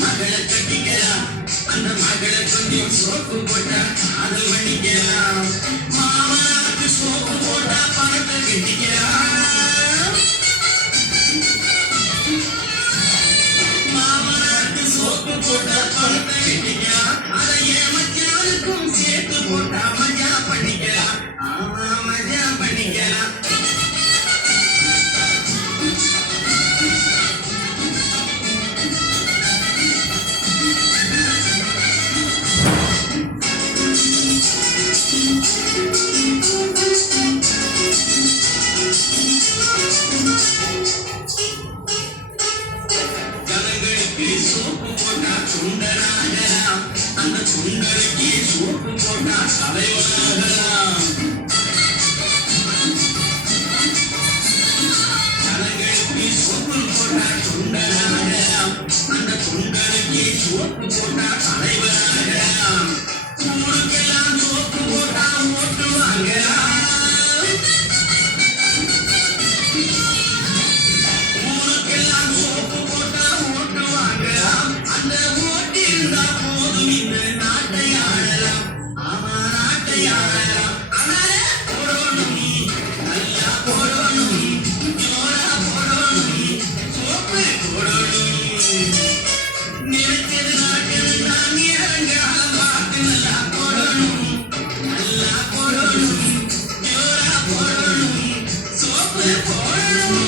மகளை கட்டிக்கலாம் அந்த மகளை கொஞ்சம் சோப்பு போட்டா அது மன்னிக்கலாம் மாமனாருக்கு சோப்பு போட்டா பணத்தை கட்டிக்கலாம் மாமனாருக்கு சோப்பு போட்டா பணத்தை கட்டிக்கலாம் அதை ஏமச்சாருக்கும் சேர்த்து போட்டா மஜா பண்ணிக்கலாம் ஆமா மஜா பண்ணிக்கலாம் சோப்பு போட்டா சுண்டராகலாம் அந்த சுண்டருக்கு சோப்பு போட்டா தலைவராகலாம் ஜனங்களுக்கு சோப்பு போட்டா சுண்டராகலாம் அந்த சுண்டருக்கு சோப்பு போட்டா தலைவராகலாம் ஊருக்கெல்லாம் சோப்பு போட்டா ஓட்டு வாங்கலாம் ஊருக்கெல்லாம் சோப்பு போட்டா ஓட்டு வாங்கலாம் அந்த ஓட்டு இருந்தா போதும் இந்த நாட்டை ஆளலாம் ஆமா நாட்டை ஆளலாம் அதனால போடணும் நல்லா போடணும் ஜோரா போடணும் சோப்பு போடணும் நினைச்சது நாட்டு நான் இறங்கால பார்த்து நல்லா போடணும் ஜோரா போடணும் சோப்பு போடணும்